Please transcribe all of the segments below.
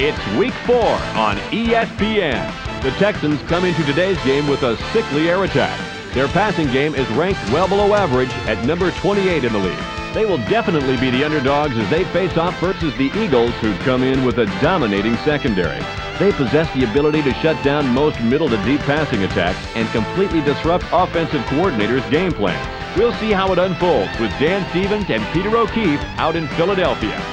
It's Week 4 on ESPN. The Texans come into today's game with a sickly air attack. Their passing game is ranked well below average at number 28 in the league. They will definitely be the underdogs as they face off versus the Eagles, who come in with a dominating secondary. They possess the ability to shut down most middle to deep passing attacks and completely disrupt offensive coordinators' game plans. We'll see how it unfolds with Dan Stevens and Peter O'Keefe out in Philadelphia.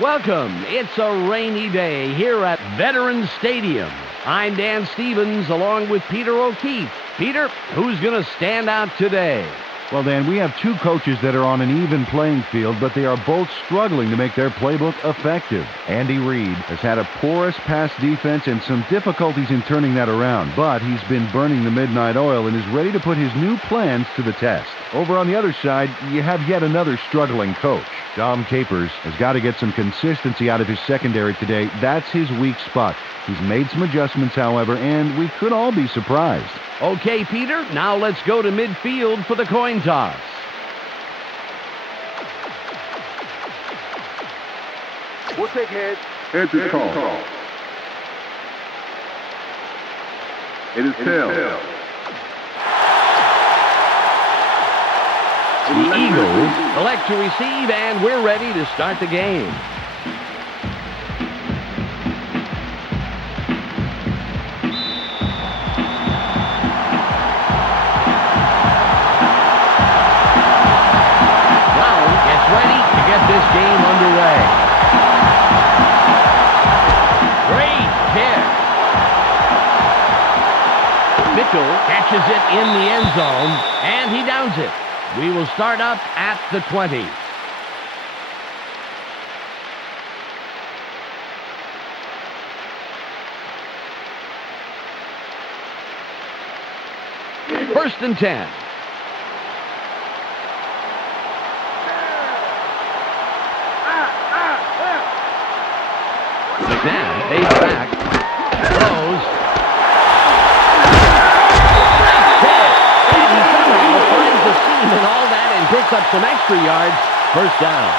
Welcome. It's a rainy day here at Veterans Stadium. I'm Dan Stevens along with Peter O'Keefe. Peter, who's going to stand out today? Well, Dan, we have two coaches that are on an even playing field, but they are both struggling to make their playbook effective. Andy Reid has had a porous pass defense and some difficulties in turning that around, but he's been burning the midnight oil and is ready to put his new plans to the test. Over on the other side, you have yet another struggling coach. Dom Capers has got to get some consistency out of his secondary today. That's his weak spot. He's made some adjustments, however, and we could all be surprised. Okay, Peter, now let's go to midfield for the coin toss. We'll take heads. Heads is called. It is tails. The Eagles elect to receive, and we're ready to start the game. This game underway. Great kick. Mitchell catches it in the end zone, and he downs it. We will start up at the 20. First and 10. Now, fades back, throws. He somehow finds the seam and all that and picks up some extra yards. First down.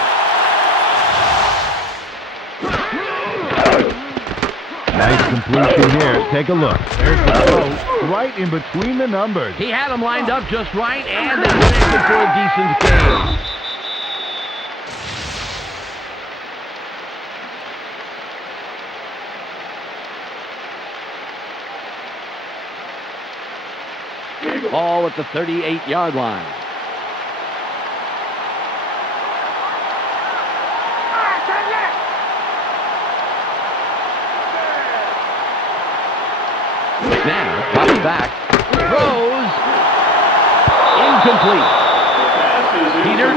Nice completion here. Take a look. There's the throw right in between the numbers. He had them lined up just right, and they connected for a decent gain. Ball at the 38-yard line. Now, drops back, throws, incomplete. Peter,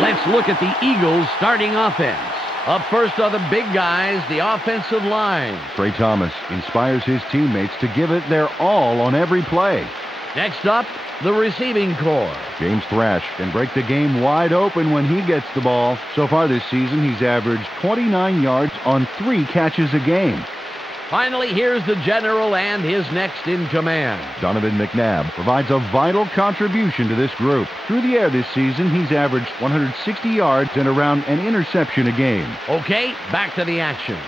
let's look at the Eagles' starting offense. Up first are the big guys, the offensive line. Trey Thomas inspires his teammates to give it their all on every play. Next up, the receiving corps. James Thrash can break the game wide open when he gets the ball. So far this season, he's averaged 29 yards on 3 catches a game. Finally, here's the general and his next in command. Donovan McNabb provides a vital contribution to this group. Through the air this season, he's averaged 160 yards and around an interception a game. Okay, back to the action.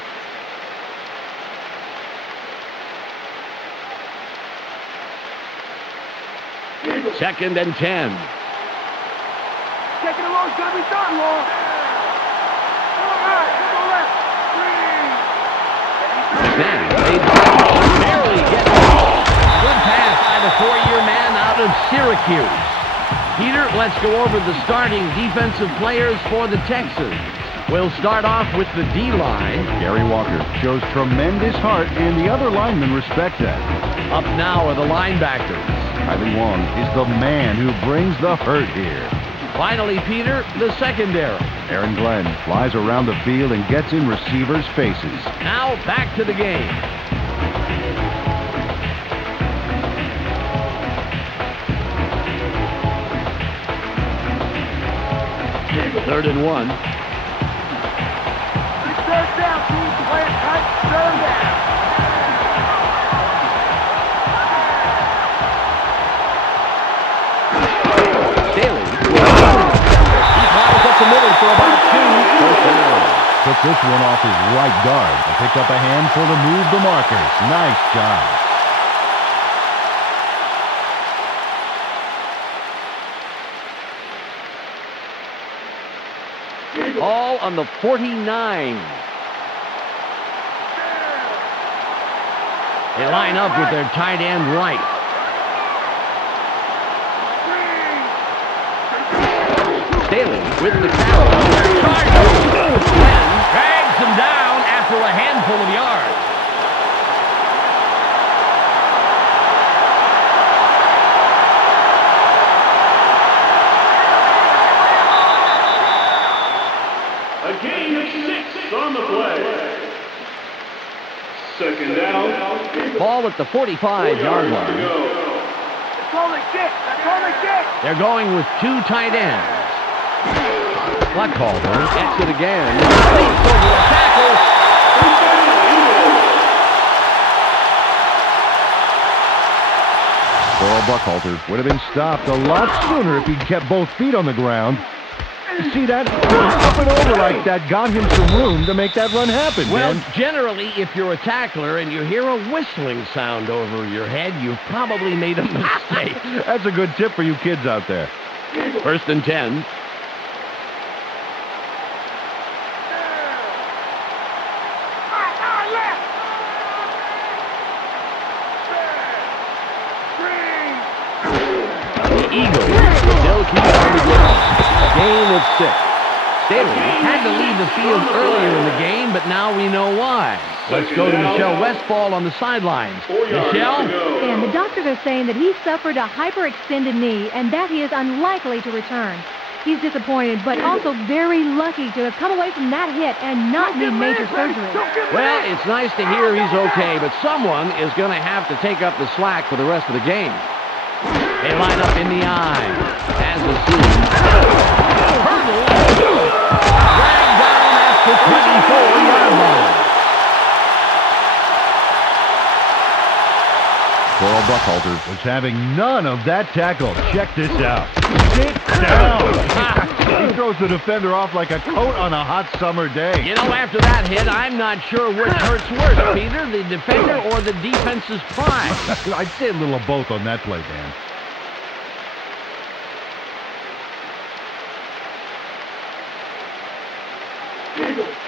Second and 10. Taking it long, it's going to be done, long. All right, to the left. 3. Now, they barely get the ball. Good pass by the 4-year man out of Syracuse. Peter, let's go over the starting defensive players for the Texans. We'll start off with the D-line. Gary Walker shows tremendous heart, and the other linemen respect that. Up now are the linebackers. Kylie Wong is the man who brings the hurt here. Finally, Peter, the secondary. Aaron Glenn flies around the field and gets in receivers' faces. Now back to the game. Third and 1. Third down, team. Play it tight. Third down. Staley. He climbs up the middle for about 2. First down. Took Took this one off his right guard and picked up a handful to move the markers. Nice job. Ball on the 49. They line up with their tight end right. Staley with the carry. Chargers. Glenn drags him down after a handful of yards. A gain of 6 on the play. Second down. Ball at the 45-yard line. That's all they get. That's all they get. They're going with 2 tight ends. Buckhalter gets it again. Leaps over a tackle. Carl Buckhalter would have been stopped a lot sooner if he'd kept both feet on the ground. See that? Up and over like that got him some room to make that run happen, Well, man. generally, if you're a tackler and you hear a whistling sound over your head, you've probably made a mistake. That's a good tip for you kids out there. First and 10. The Eagles still keep on the ground. A gain of 6. Staley had to leave the field earlier in the game, but now we know why. Let's go to Michelle Westfall on the sidelines. Michelle? And the doctors are saying that he suffered a hyperextended knee and that he is unlikely to return. He's disappointed, but also very lucky to have come away from that hit and not need major surgery. Well, it's nice to hear he's okay, but someone is going to have to take up the slack for the rest of the game. They line up in the eye as the scene. Hurdle. Dragged down at the 24-yard line. Carl Buckhalter was having none of that tackle. Check this out. Sit down. He throws the defender off like a coat on a hot summer day. You know, after that hit, I'm not sure which hurts worse, Peter, the defender or the defense's pride. I'd say a little of both on that play, Dan.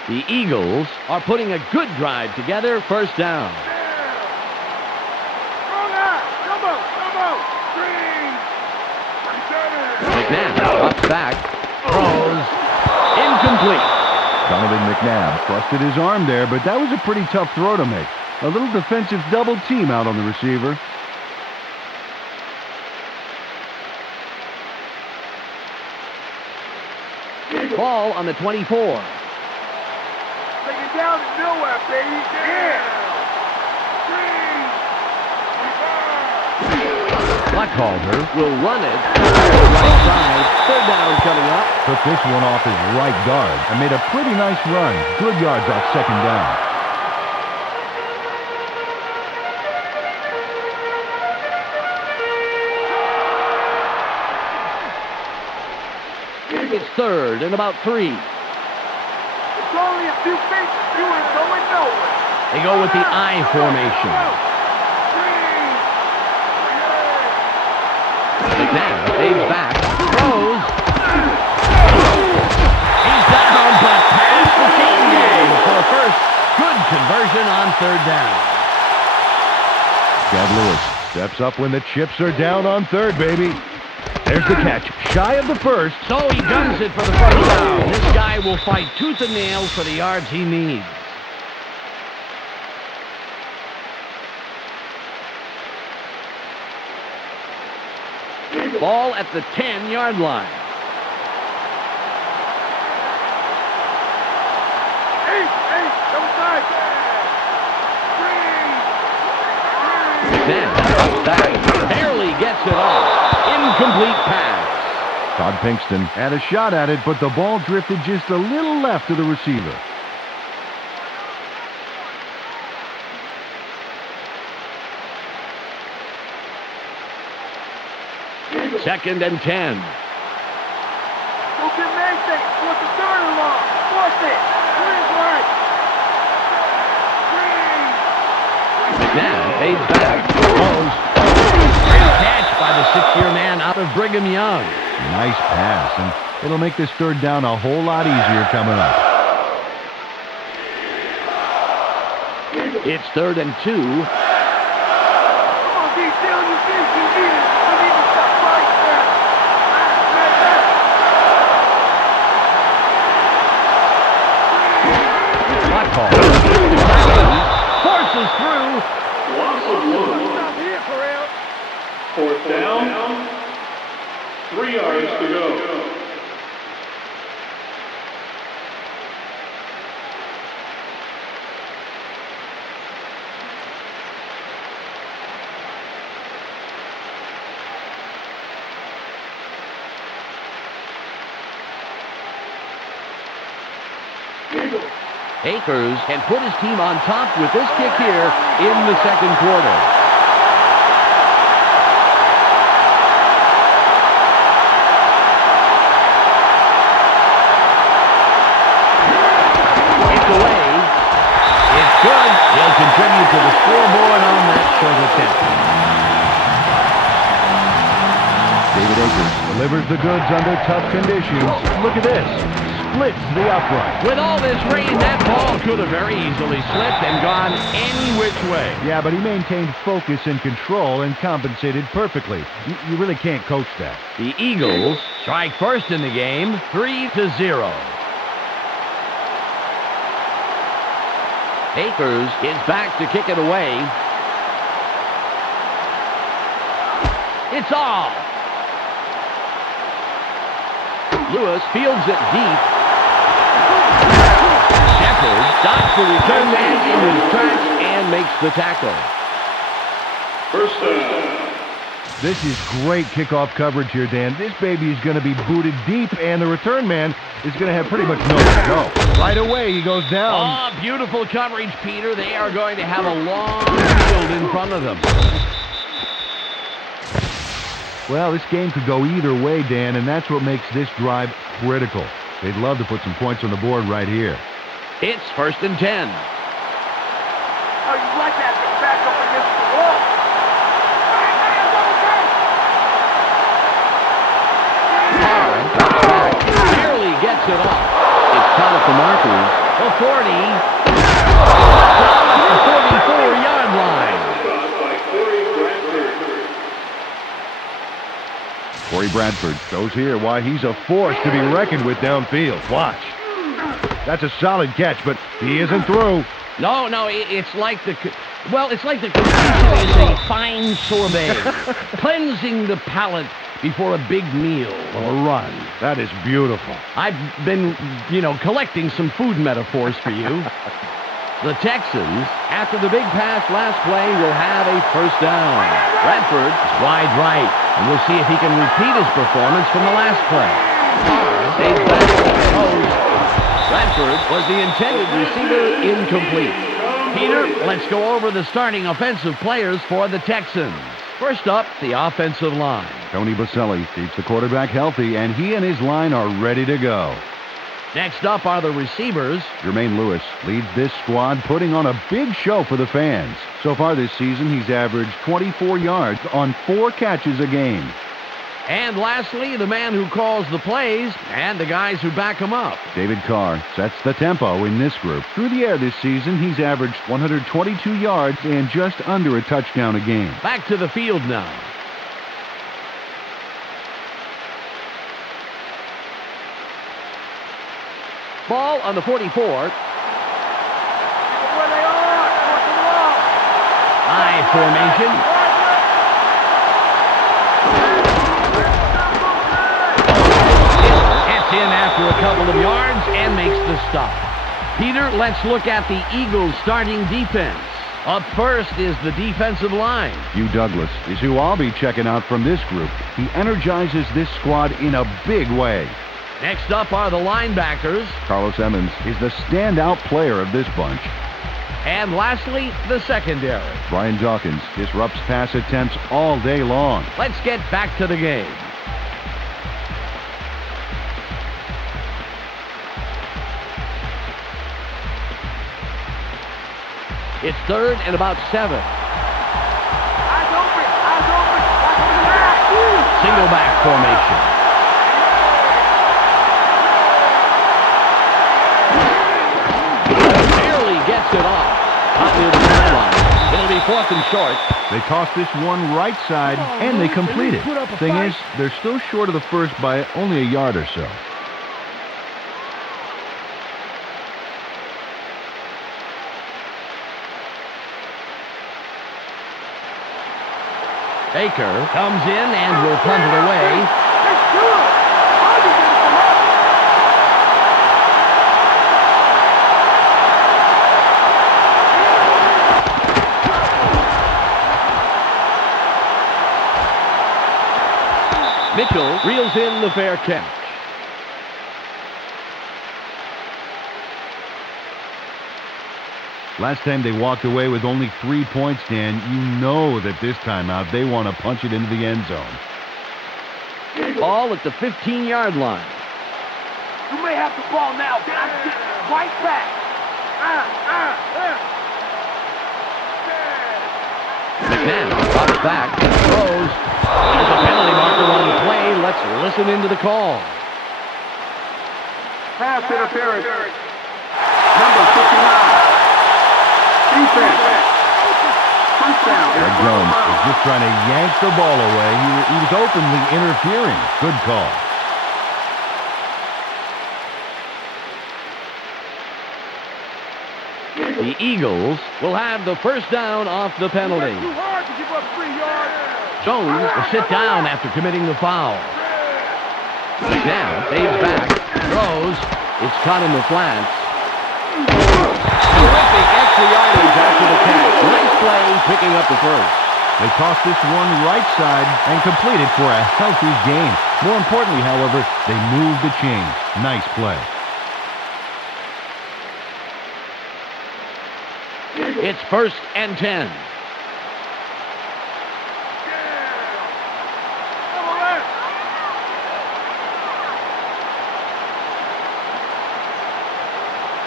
The Eagles are putting a good drive together. First down. McNabb drops back, throws, incomplete. Donovan McNabb busted his arm there, but that was a pretty tough throw to make. A little defensive double team out on the receiver. Ball on the 24. Take it down to nowhere, baby. Yeah. Buckhalter will run it right side. Third down coming up. Took this one off his right guard and made a pretty nice run. Good yards off second down. It's third and about 3. It's only a few feet. You ain't going nowhere. They go with the I formation. McNabb stays back, throws. He's down, but past the team game for a first good conversion on third down. Chad Lewis steps up when the chips are down on third, baby. There's the catch, shy of the first. So he guns it for the first down. This guy will fight tooth and nail for the yards he needs. Ball at the 10-yard line. McNabb back, barely gets it off. Incomplete pass. Todd Pinkston had a shot at it, but the ball drifted just a little left to the receiver. Second and 10. Go get Mason. Force the third along. Force it. Where's Fades back. Throws. Great catch by the 6-year man out of Brigham Young. Nice pass, and it'll make this third down a whole lot easier coming up. It's 3rd and 2. Come on, D, stay on your feet. You need it. You need to stop right there. Block call. Forces through. Loss of 1. Stop here, Corral. 4th down. 3 yards to go. Akers can put his team on top with this kick here in the second quarter. It's away. It's good. He'll contribute to the scoreboard on that short attempt. David Akers delivers the goods under tough conditions. Look at this. Splits the upright. With all this rain, that ball could have very easily slipped and gone any which way. Yeah, but he maintained focus and control and compensated perfectly. You really can't coach that. The Eagles strike first in the game, 3-0. Akers is back to kick it away. It's off. Lewis fields it deep. Shepard stops the return man in his tracks and makes the tackle. First down. This is great kickoff coverage here, Dan. This baby is going to be booted deep, and the return man is going to have pretty much nowhere to go. Right away, he goes down. Oh, beautiful coverage, Peter. They are going to have a long field in front of them. Well, this game could go either way, Dan, and that's what makes this drive critical. They'd love to put some points on the board right here. It's 1st and 10. Oh, you like that thing back up against the wall. Barely gets it off. It's caught at the markers. The 40. The 44-yard line. Shot by Corey Bradford. Corey Bradford shows here why he's a force to be reckoned with downfield. Watch. That's a solid catch, but he isn't through. No, it's like the completion is a fine sorbet, cleansing the palate before a big meal or a run. That is beautiful. I've been, collecting some food metaphors for you. The Texans, after the big pass last play, will have a first down. Bradford is wide right, and we'll see if he can repeat his performance from the last play. Stays back to the post. Bradford was the intended receiver, incomplete. Peter, let's go over the starting offensive players for the Texans. First up, the offensive line. Tony Baselli keeps the quarterback healthy, and he and his line are ready to go. Next up are the receivers. Jermaine Lewis leads this squad, putting on a big show for the fans. So far this season, he's averaged 24 yards on 4 catches a game. And lastly, the man who calls the plays and the guys who back him up. David Carr sets the tempo in this group. Through the air this season, he's averaged 122 yards and just under a touchdown a game. Back to the field now. Ball on the 44. Where they are. I formation. Gets in after a couple of yards and makes the stop. Peter, let's look at the Eagles' starting defense. Up first is the defensive line. Hugh Douglas is who I'll be checking out from this group. He energizes this squad in a big way. Next up are the linebackers. Carlos Emmons is the standout player of this bunch. And lastly, the secondary. Brian Dawkins disrupts pass attempts all day long. Let's get back to the game. It's 3rd and about 7. Single back formation. Barely gets it off. Out near the sideline. It'll be 4th and short. They toss this one right side, and they complete it. Thing is, they're still short of the first by only a yard or so. Baker comes in and will punt it away. Let's do it. Mitchell reels in the fair catch. Last time they walked away with only 3 points, Dan. You know that this time out they want to punch it into the end zone. Ball at the 15-yard line. You may have the ball now, but I'm getting it right back. McNabb drops back, throws. There's a penalty marker on the play. Let's listen into the call. Pass interference. Number 59. Defense. First down. Greg Jones is just trying to yank the ball away. He was openly interfering. Good call. The Eagles will have the first down off the penalty. Too hard to give up 3 yards. Jones will sit down after committing the foul. McNabb fades back, throws. It's caught in the flats. Terrific extra yardage after the catch. Nice play picking up the first. They toss this one right side and complete it for a healthy gain. More importantly, however, they move the chains. Nice play. It's 1st and 10.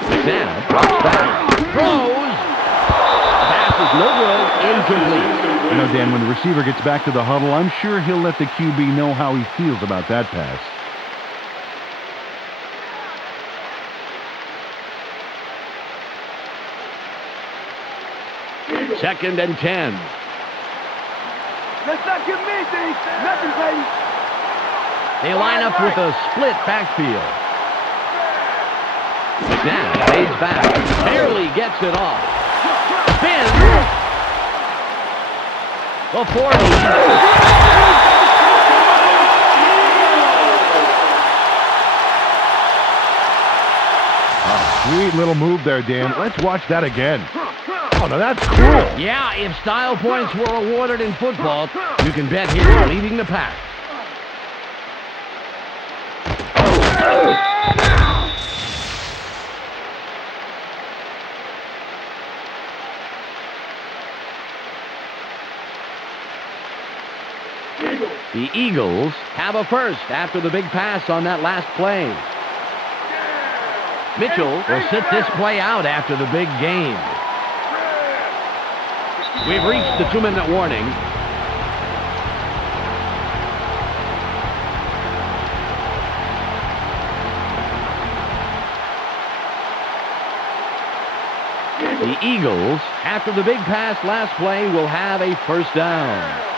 McNabb drops back, throws. Pass is no good, incomplete. You know, Dan, when the receiver gets back to the huddle, I'm sure he'll let the QB know how he feels about that pass. Second and 10. Let's not give me anything. Nothing, baby. They line up with a split backfield. McNabb fades back, barely gets it off. Spins. The 40. Sweet little move there, Dan. Let's watch that again. Oh, now that's cool. Yeah, if style points were awarded in football, you can bet he's leading the pack. The Eagles have a first after the big pass on that last play. Mitchell will sit this play out after the big game. We've reached the 2-minute warning. The Eagles, after the big pass last play, will have a first down.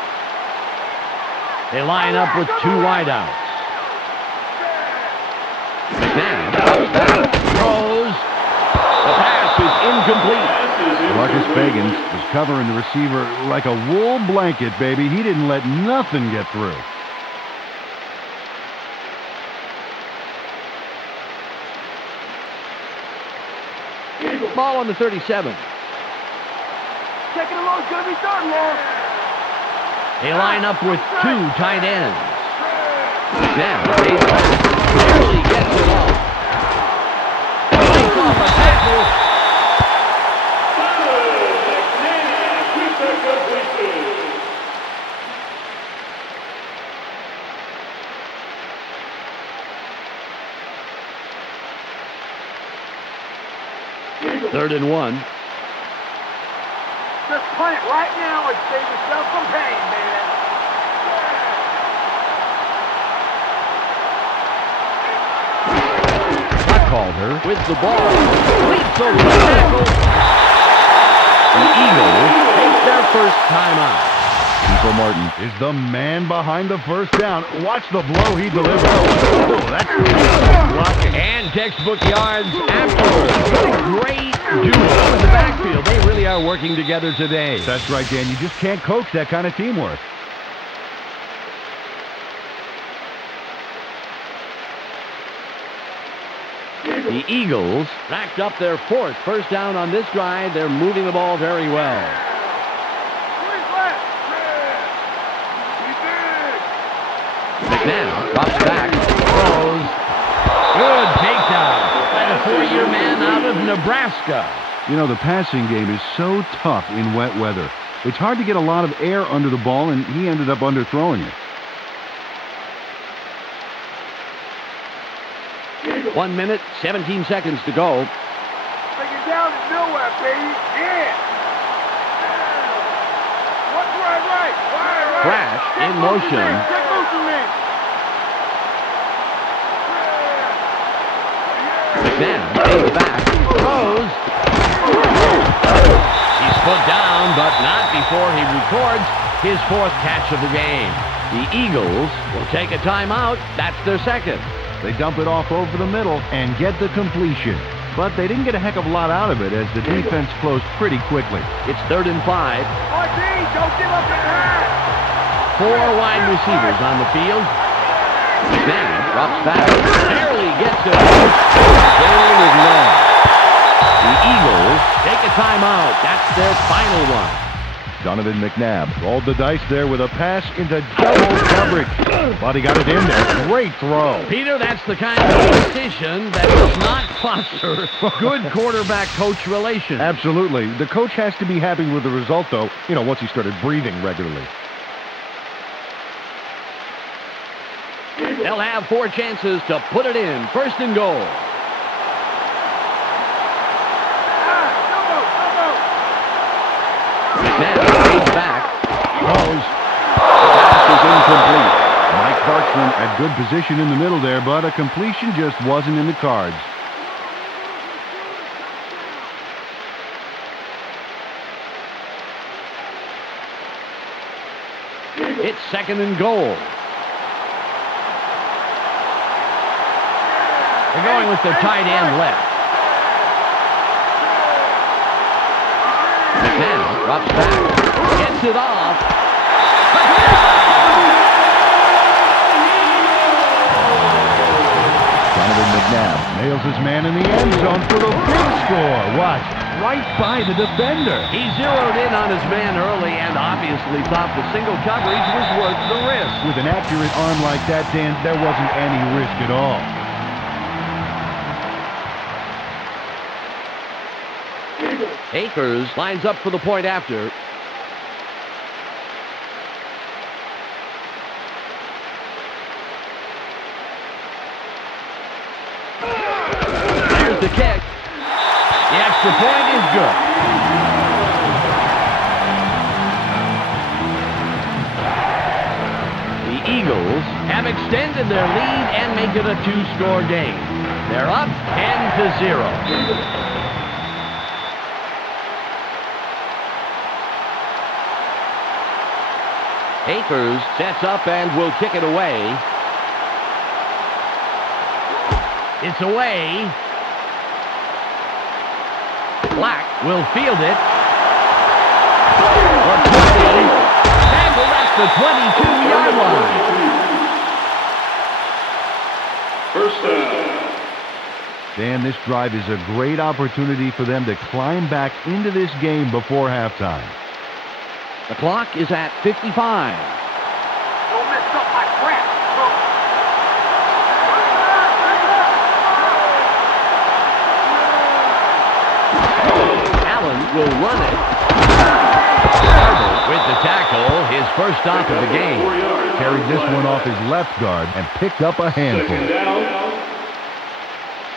They line up with 2 wideouts. McNabb throws. The pass is incomplete. Marcus Fagans was covering the receiver like a wool blanket, baby. He didn't let nothing get through. Ball on the 37. Second and long is going to be third and long. They line up with 2 tight ends. Now, they barely gets it off. Breaks off a tackle. Third and 1. Just punt it right now and save yourself some pain, man. Urlacher. With the ball, leaps over the tackle. The Eagles take their first timeout. Cecil Martin is the man behind the first down. Watch the blow he delivers. Oh, that's luck. And textbook yards afterwards. Great duo in the backfield. They really are working together today. That's right, Dan. You just can't coach that kind of teamwork. The Eagles racked up their fourth first down on this drive. They're moving the ball very well. McNabb drops back, throws. Good takedown by the four-year man out of Nebraska. You know, the passing game is so tough in wet weather. It's hard to get a lot of air under the ball, and he ended up underthrowing it. 1 minute, 17 seconds to go. Bring it down to nowhere, baby. Yeah. What's right? Crash in motion. Check motion, man. McNabb takes back, throws. He's put down, but not before he records his fourth catch of the game. The Eagles will take a timeout. That's their second. They dump it off over the middle and get the completion. But they didn't get a heck of a lot out of it as the defense closed pretty quickly. It's 3rd and 5. RD, don't give up the pass. 4 wide receivers on the field. McNabb drops back, barely gets it. Game is long. The Eagles take a timeout. That's their final one. Donovan McNabb rolled the dice there with a pass into double coverage. But he got it in there. Great throw. Peter, that's the kind of decision that does not foster good quarterback-coach relations. Absolutely. The coach has to be happy with the result, though, once he started breathing regularly. They'll have 4 chances to put it in. 1st and goal. McNabb stays back. Throws. The pass is incomplete. Mike Parchman had good position in the middle there, but a completion just wasn't in the cards. It's 2nd and goal. They're going with their tight end left. McNabb drops back. Gets it off. Donovan McNabb nails his man in the end zone for the big score. Watch, right by the defender. He zeroed in on his man early and obviously thought the single coverage was worth the risk. With an accurate arm like that, Dan, there wasn't any risk at all. Akers lines up for the point after. There's the kick. The extra point is good. The Eagles have extended their lead and make it a 2-score game. They're up 10-0. Akers sets up and will kick it away. It's away. Black will field it. For 20. Tackled at the 22-yard line. First down. Dan, this drive is a great opportunity for them to climb back into this game before halftime. The clock is at 55. Don't mess up my crap, bro. Allen will run it. Garber with the tackle, his first stop of the game. Carried this one off his left guard and picked up a handful. Second down.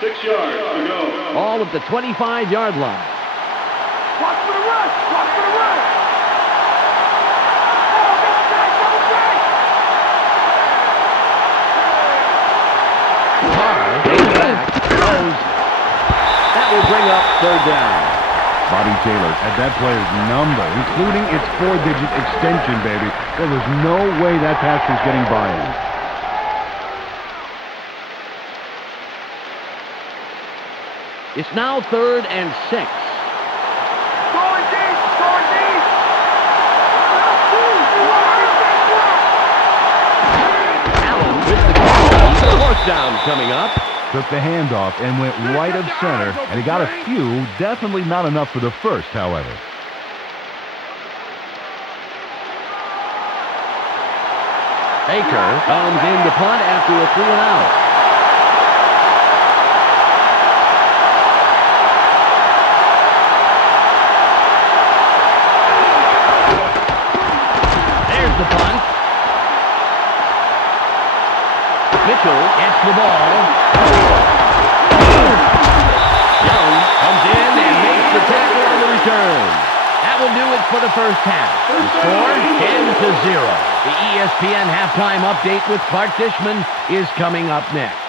6 yards to go. All at the 25-yard line. Watch for the run. Watch for the run. Carr takes back, throws, will bring up third down. Bobby Taylor had that player's number, including its 4-digit extension, baby. There was no way that pass was getting by him. It's now 3rd and 6. Going deep, going deep. Allen with the catch. 4th down coming up. Took the handoff and went right of center, and he got a few, definitely not enough for the first, however. Baker comes in to punt after a 3-and-out. There's the punt. Mitchell gets the ball. Young comes in and makes the tackle on the return. That will do it for the first half. The score, 10-0. The ESPN halftime update with Clark Dishman is coming up next.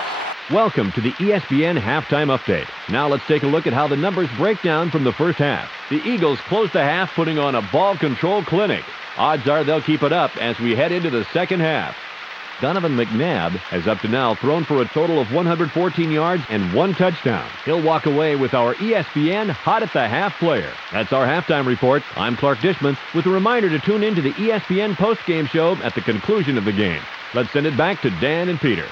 Welcome to the ESPN Halftime Update. Now let's take a look at how the numbers break down from the first half. The Eagles close the half, putting on a ball control clinic. Odds are they'll keep it up as we head into the second half. Donovan McNabb has up to now thrown for a total of 114 yards and 1 touchdown. He'll walk away with our ESPN Hot at the Half player. That's our halftime report. I'm Clark Dishman with a reminder to tune in to the ESPN postgame show at the conclusion of the game. Let's send it back to Dan and Peter.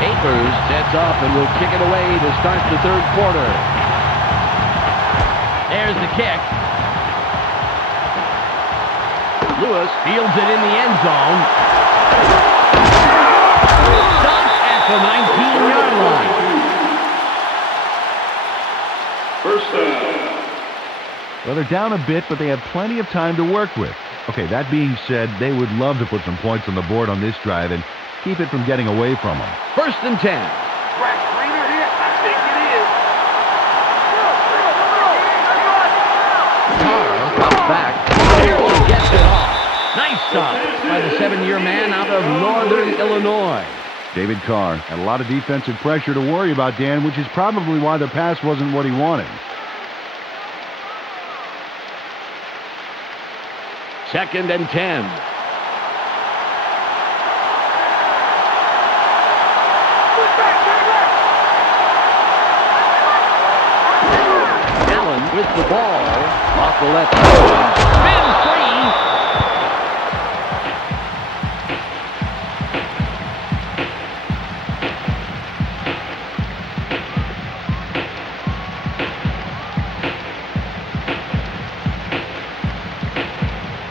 Akers sets up and will kick it away to start the third quarter. There's the kick. Lewis fields it in the end zone. Stopped at the 19-yard line. First down. Well, they're down a bit, but they have plenty of time to work with. Okay, that being said, they would love to put some points on the board on this drive and keep it from getting away from them. 1st and 10. Crack cleaner here? I think it is. Carr back. Barely gets it off. Nice stop by the 7-year man out of Northern Illinois. David Carr had a lot of defensive pressure to worry about, Dan, which is probably why the pass wasn't what he wanted. 2nd and 10. Allen with the ball off the left side. Spin free.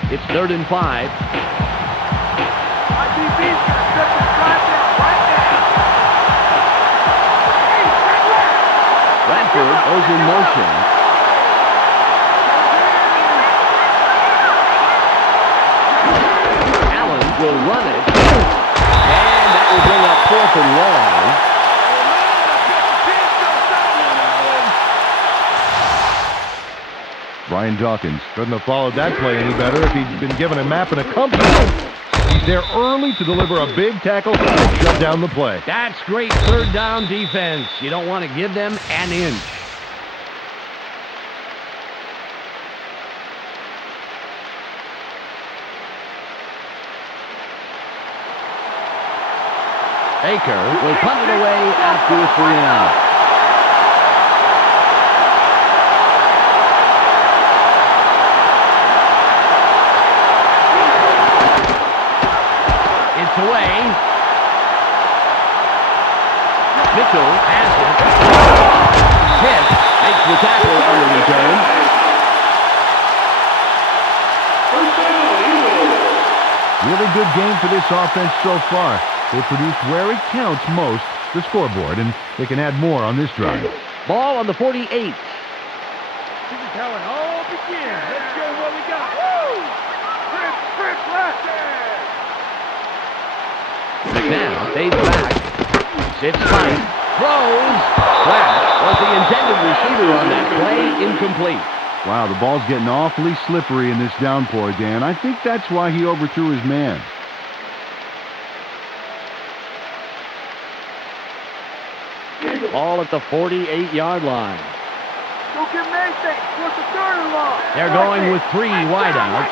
It's 3rd and 5. IDB's gonna set this drive down right now. Bradford goes in motion. Allen will run it. And that will bring up 4th and long. Brian Dawkins couldn't have followed that play any better if he'd been given a map and a compass. He's there early to deliver a big tackle and shut down the play. That's great 3rd down defense. You don't want to give them an inch. Baker will punt it away after a 3-and-out. It's away. Mitchell has it. Hit. Makes the tackle on the return. First down, Eagles. Really good game for this offense so far. They produced where it counts most, the scoreboard, and they can add more on this drive. Ball on the 48. This is how it all begins. Let's show what we got. Woo! Chris left there. McNabb fades back. Sits tight. Throws. That was the intended receiver on that play, incomplete. Wow, the ball's getting awfully slippery in this downpour, Dan. I think that's why he overthrew his man. Ball at the 48-yard line. Don't give him anything. What's the third and long? They're going with 3 wideouts.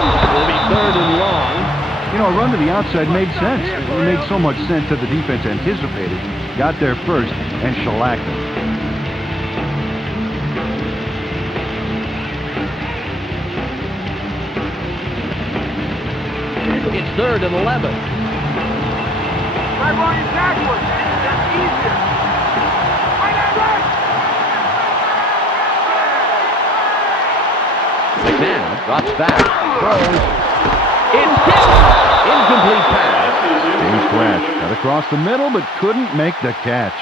It will be 3rd and long. You know, a run to the outside made sense. It made so much sense that the defense anticipated. Got there first and shellacked them. It's 3rd and 11. Right on your backward. That's easier. Right. McMahon drops back. Throws. It's tipped. Incomplete pass. James Crash got across the middle but couldn't make the catch.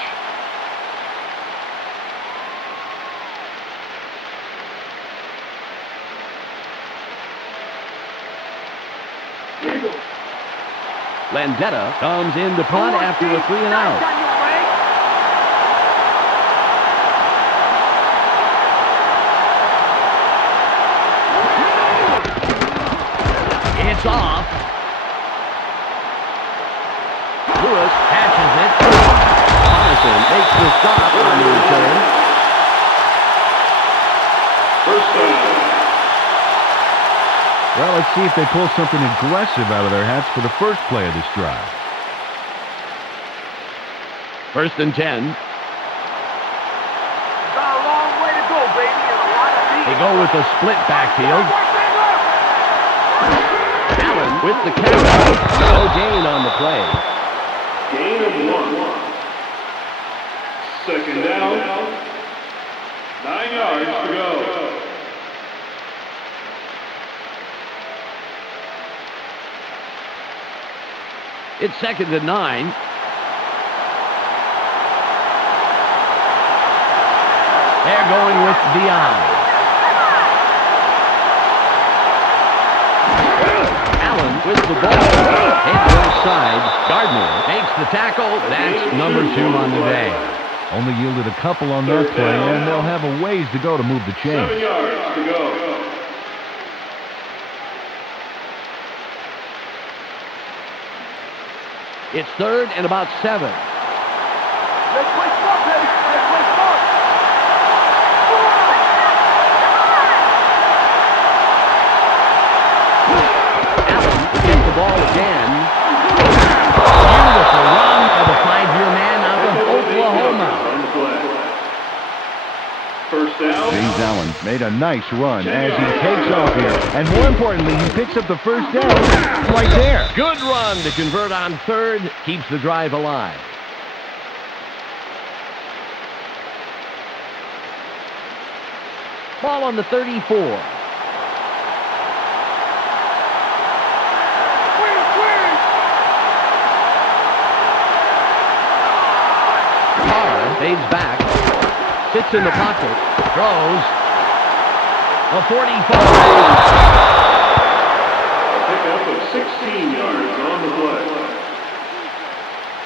Landetta comes in to punt after a 3 and out. It's off. Lewis catches it. Thomason makes the stop on the return. First down. Well, let's see if they pull something aggressive out of their hats for the first play of this drive. 1st and 10. Got a long way to go, baby, and a lot of speed. They go with a split backfield. Allen with the carry. No gain on the play. Gain of 1. Second down. 9 yards to go. It's 2nd and 9. They're going with Dion. Allen with the ball. Head right side. Gardner makes the tackle. That's number 2 on the day. Only yielded a couple on that play, and they'll have a ways to go to move the chains. 7 yards to go. It's 3rd and about 7. Let's play smart, baby. Let's play smart. Allen will get the ball again. Beautiful run of the 5-year man out of Oklahoma. First down. James Allen made a nice run as he takes off here. And more importantly, he picks up the first down right there. Good run to convert on 3rd. Keeps the drive alive. Ball on the 34. Carr fades back. Sits in the pocket. Throws. A 45. Pickup of 16 yards on the play.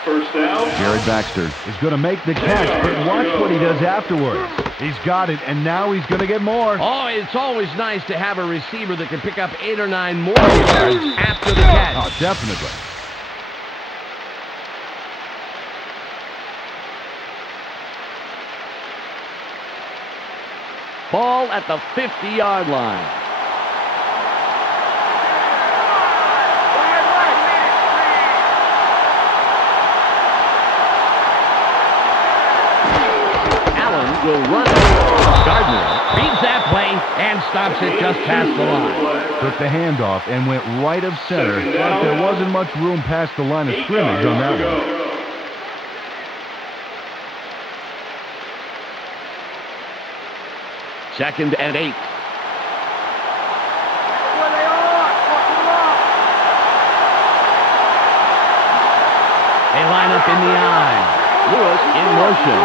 First down. Jared Baxter is going to make the catch, but watch what he does afterwards. He's got it, and now he's going to get more. Oh, it's always nice to have a receiver that can pick up 8 or 9 more yards after the catch. Oh, definitely. Ball at the 50-yard line. Allen will run it. Gardner reads that play and stops it just past the line. Took the handoff and went right of center, but there wasn't much room past the line of scrimmage on that one. 2nd and 8. They line up in the eye. Lewis in motion.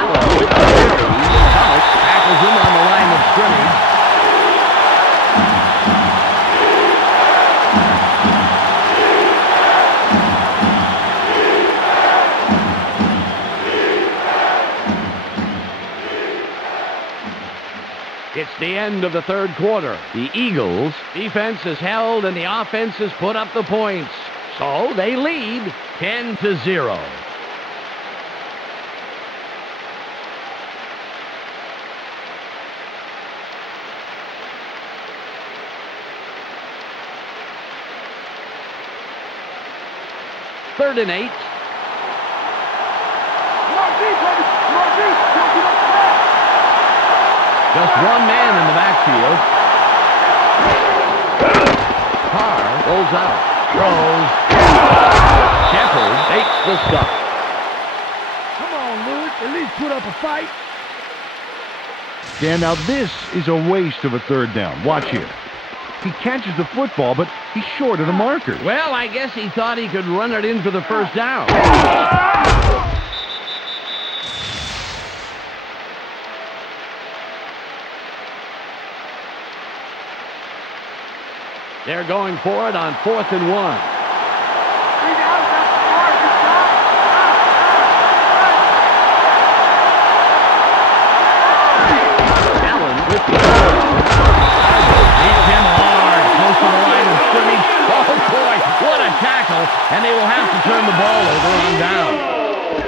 Allen with the carry. Thomas tackles him on the line of scrimmage. the end of the third quarter. The Eagles' defense is held and the offense has put up the points. So they lead 10-0. Third and 8. Just one man in the backfield. Carr rolls out. Throws. Shepard takes the stop. Come on, Lewis. At least put up a fight. Dan, now this is a waste of a third down. Watch here. He catches the football, but he's short of the marker. Well, I guess he thought he could run it in for the first down. They're going for it on 4th and 1. Allen with the ball. Hits him hard, close to the line of scrimmage. Oh boy, what a tackle! And they will have to turn the ball over on down.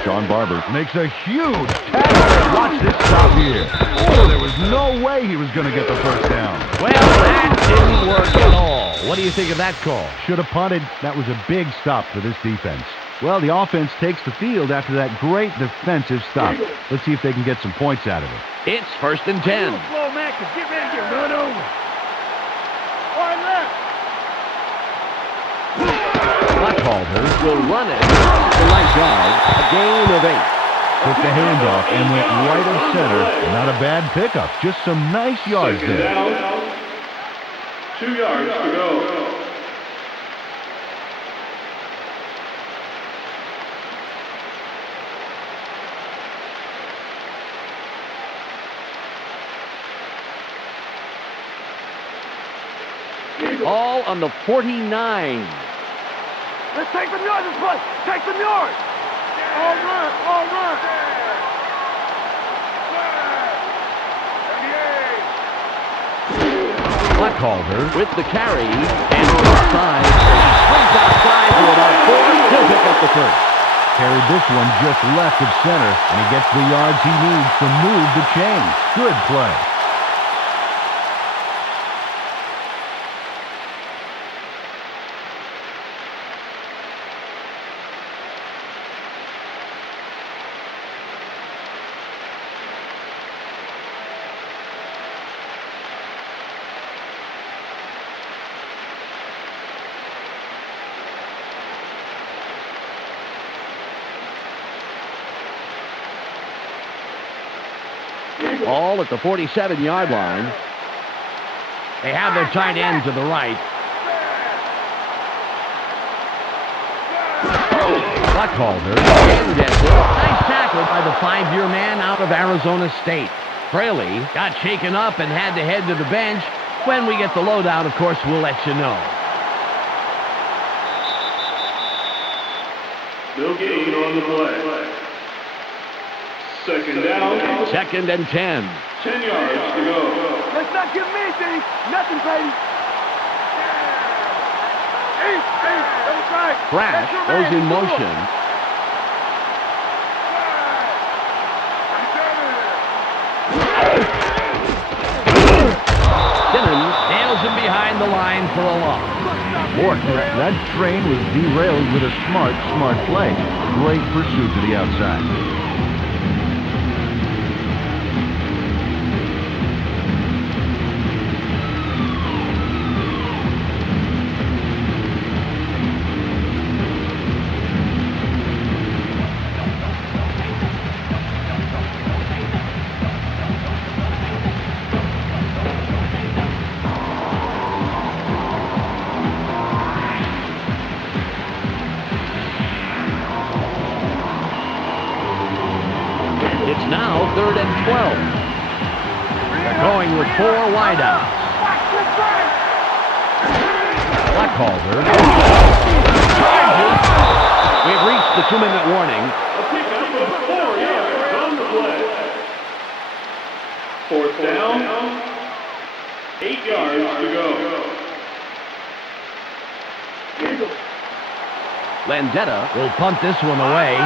Sean Barber makes a huge tackle. Watch this stop here. Oh, there was no way he was going to get the first down. Well, that didn't work at all. What do you think of that call? Should have punted. That was a big stop for this defense. Well, the offense takes the field after that great defensive stop. Let's see if they can get some points out of it. It's 1st and 10. Slow, Mac, get ready to get run over. One left. Buckhalter will run it. The right guard, a gain of 8. Took the handoff and went right of center. Not a bad pickup. Just some nice yards Second there. down. 2 yards to go. All on the 49. Let's take some yards this play. Take some yards. All run, all run. Buckhalter With the carry and outside. Springs outside for about 4. He'll pick up the first. carried this one just left of center, and he gets the yards he needs to move the chains. Good play. Ball at the 47-yard line. They have their tight end to the right. Buckhalter. Nice tackle by the 5-year man out of Arizona State. Fraley got shaken up and had to head to the bench. When we get the lowdown, of course, we'll let you know. No gain on the play. Second down. 2nd and 10. 10 yards to go. Let's not give me anything. Nothing, baby. Brash goes in motion. Simmons nails him behind the line for a loss. Bork, that train was derailed with a smart play. Great pursuit to the outside. It's now 3rd and 12. They're going with 4 wideouts. Buckhalter. Charges. We've reached the 2-minute warning. A pickup of 4 yards on the play. 4th down. 8 yards to go. Landetta will punt this one away.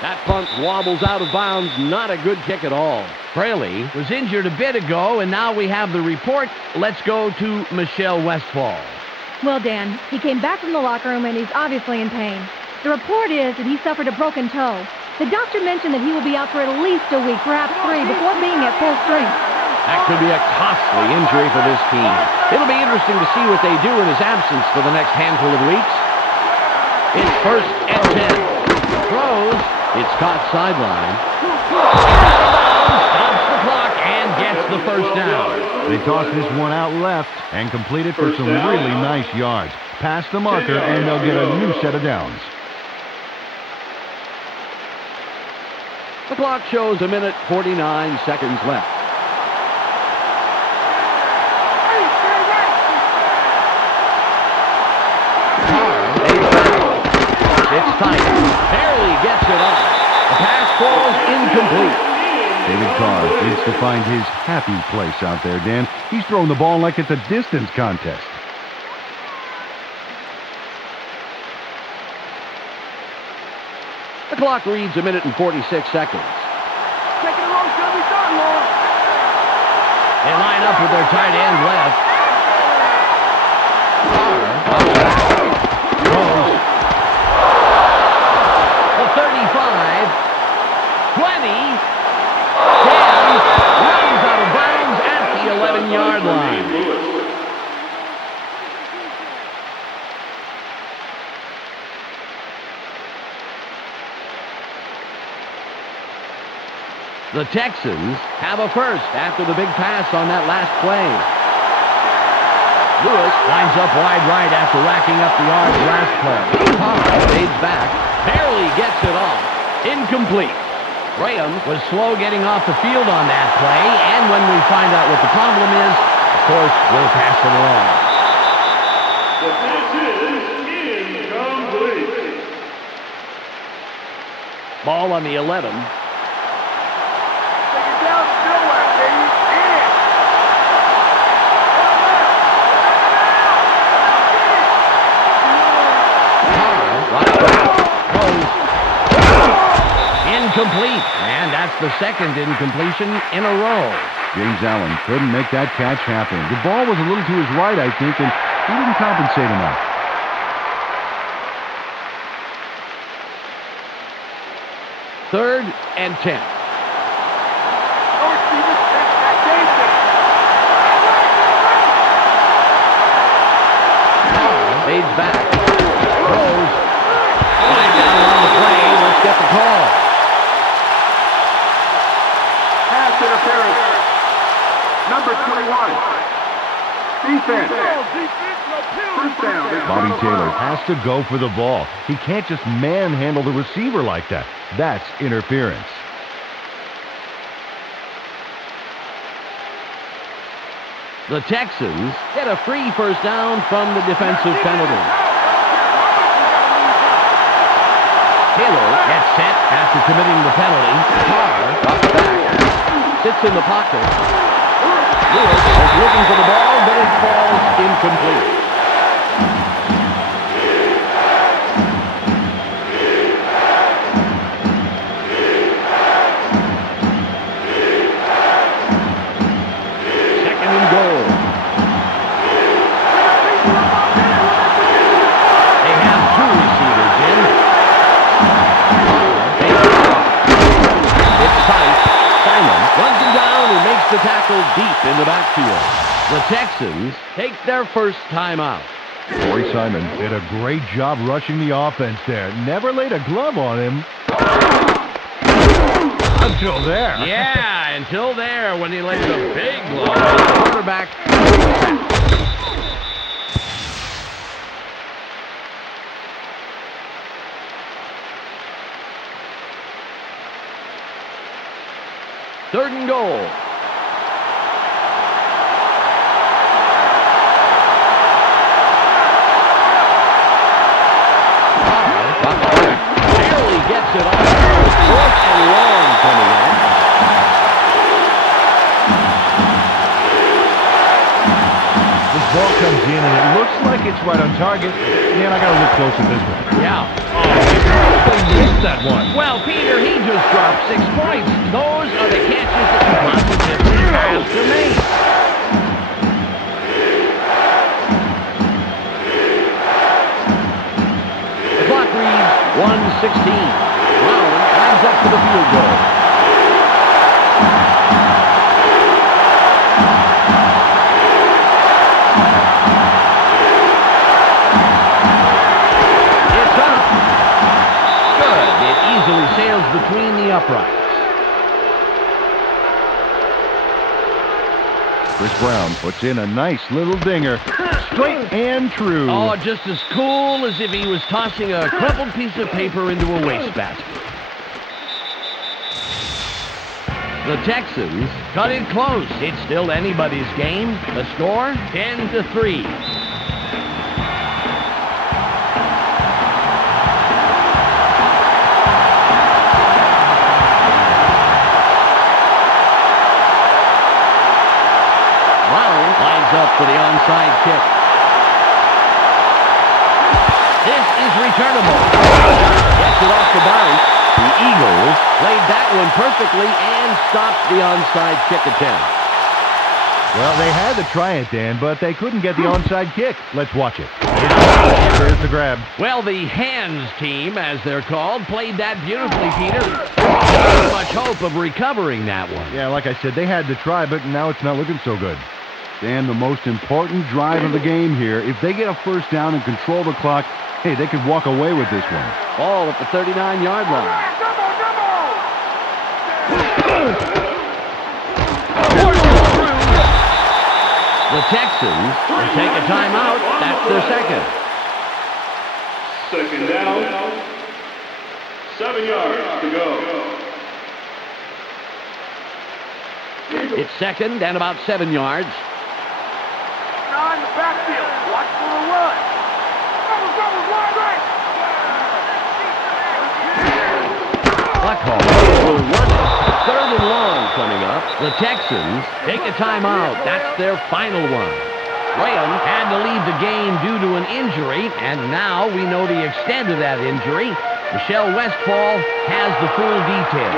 That punt wobbles out of bounds. Not a good kick at all. Fraley was injured a bit ago, and now we have the report. Let's go to Michelle Westfall. Well, Dan, he came back from the locker room and he's obviously in pain. The report is that he suffered a broken toe. The doctor mentioned that he will be out for at least a week, perhaps 3, before being at full strength. That could be a costly injury for this team. It'll be interesting to see what they do in his absence for the next handful of weeks. It's 1st and 10. Throws. It's caught sideline. Stops the clock and gets the first down. They toss this one out left and complete it for some really nice yards. Pass the marker and they'll get a new set of downs. The clock shows 1:49 left. It's tight. Barely gets it off. The pass falls incomplete. David Carr needs to find his happy place out there, Dan. He's throwing the ball like it's a distance contest. The clock reads 1:46. Taking a long time, we start long. They line up with their tight end left. Throws. The 35, 20, 10, runs out of bounds at the 11-yard line. The Texans have a first after the big pass on that last play. Lewis lines up wide right after racking up the yards last play. Carr fades back, barely gets it off. Incomplete. Graham was slow getting off the field on that play, and when we find out what the problem is, of course, we'll pass it along. The pass is incomplete. Ball on the 11. Down nowhere, baby. Incomplete, and that's the second incompletion in a row. James Allen couldn't make that catch happen. The ball was a little to his right, I think, and he didn't compensate enough. Third and 10. Fades back. Throws. Line down on the play. Let's get the call. Pass interference. Number 21. Defense. First down. Bobby Taylor has to go for the ball. He can't just manhandle the receiver like that. That's interference. The Texans get a free first down from the defensive penalty. Taylor gets set after committing the penalty. Carr drops back, sits in the pocket. Lewis is looking for the ball, but it falls incomplete. Second and goal. They have two receivers in. It's tight. Simon runs him down and makes the tackle deep in the backfield. The Texans take their first timeout. Corey Simon did a great job rushing the offense there. Never laid a glove on him. Until there. Yeah, until there when he lays a big blow. The quarterback. Third and goal. gets it off. 4th and long coming up. This ball comes in, and it looks like it's right on target. Man, I got to look close at this one. Yeah. He missed that one. Well, Peter, he just dropped 6 points. Those are the catches that you positively have to make. The clock reads 1:16. Brown lines up for the field goal. It's up. Good. It easily sails between the uprights. Chris Brown puts in a nice little dinger. Straight and true. Oh, just as cool as if he was tossing a crumpled piece of paper into a wastebasket. The Texans cut it close. It's still anybody's game. The score, 10-3. Brown lines up for the onside kick. This is returnable. Gets it off the bounce. The Eagles played that one perfectly and stopped the onside kick attempt. Well, they had to try it, Dan, but they couldn't get the onside kick. Let's watch it. There's the grab. Well, the hands team, as they're called, played that beautifully, Peter. Not much hope of recovering that one. Yeah, like I said, they had to try, but now it's not looking so good. Dan, the most important drive of the game here. If they get a first down and control the clock, hey, they could walk away with this one. Ball at the 39-yard line. The Texans will take a timeout. That's their second. Second down. 7 yards to go. It's second and about 7 yards. Now in the backfield. Watch for a run. Buckhall will run it. 3rd and long coming up. The Texans take a timeout. That's their final one. Graham had to leave the game due to an injury, and now we know the extent of that injury. Michelle Westfall has the full detail.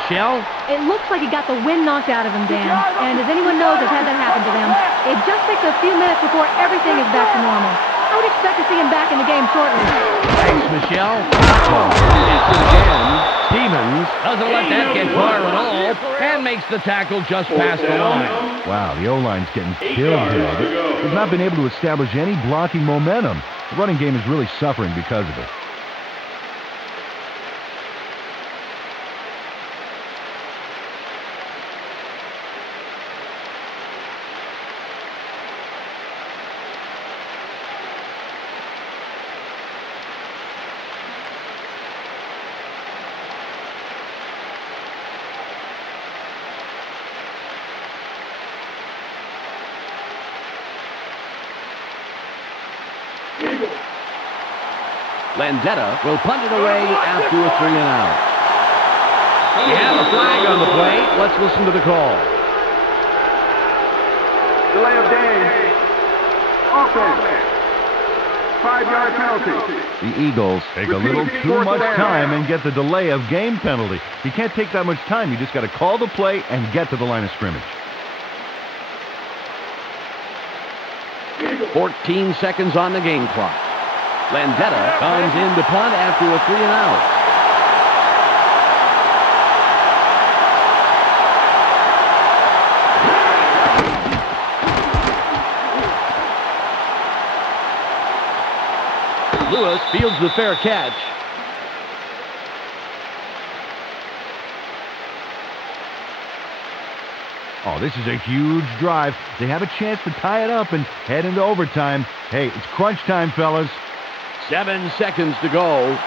Michelle? It looks like he got the wind knocked out of him, Dan. And as anyone knows has had that happen to them, it just takes a few minutes before everything is back to normal. I would expect to see him back in the game shortly. Thanks, Michelle. It's again. Stevens doesn't let that get far at all and makes the tackle just past the line. Wow, the O-line's getting killed here. They've not been able to establish any blocking momentum. The running game is really suffering because of it. Landetta will punt it away after a 3-and-out. We have a flag on the play. Let's listen to the call. Delay of game. Offense. 5-yard penalty. The Eagles take a little too much time and get the delay of game penalty. You can't take that much time. You just got to call the play and get to the line of scrimmage. 14 seconds on the game clock. Landetta comes in to punt after a 3-and-out. Lewis fields the fair catch. Oh, this is a huge drive. They have a chance to tie it up and head into overtime. Hey, it's crunch time, fellas. 7 seconds to go.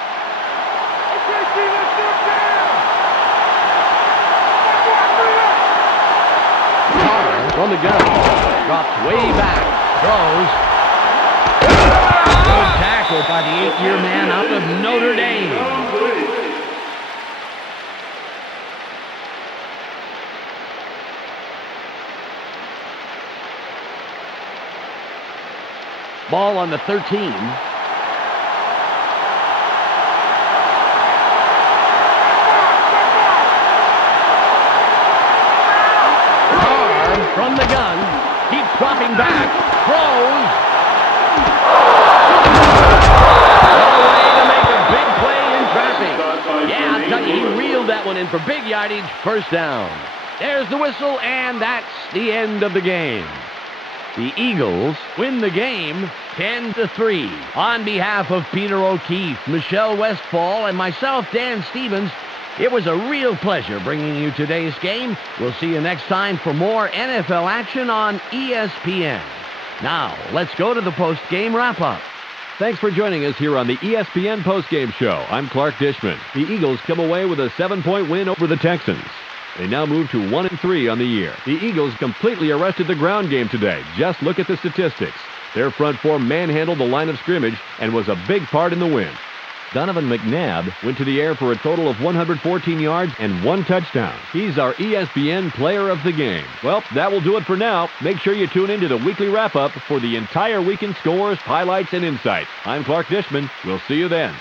Carr from the gun. Drops way back. Throws. Good tackle by the 8-year man out of Notre Dame. Ball on the 13. From the gun, keeps dropping back, throws. What a way to make a big play in traffic. Yeah, I'll tell you, he reeled that one in for big yardage, first down. There's the whistle, and that's the end of the game. The Eagles win the game 10-3. On behalf of Peter O'Keefe, Michelle Westfall, and myself, Dan Stevens, it was a real pleasure bringing you today's game. We'll see you next time for more NFL action on ESPN. Now, let's go to the post-game wrap-up. Thanks for joining us here on the ESPN postgame show. I'm Clark Dishman. The Eagles come away with a 7-point win over the Texans. They now move to 1-3 on the year. The Eagles completely arrested the ground game today. Just look at the statistics. Their front four manhandled the line of scrimmage and was a big part in the win. Donovan McNabb went to the air for a total of 114 yards and 1 touchdown. He's our ESPN player of the game. Well, that will do it for now. Make sure you tune into the weekly wrap-up for the entire weekend scores, highlights, and insights. I'm Clark Dishman. We'll see you then.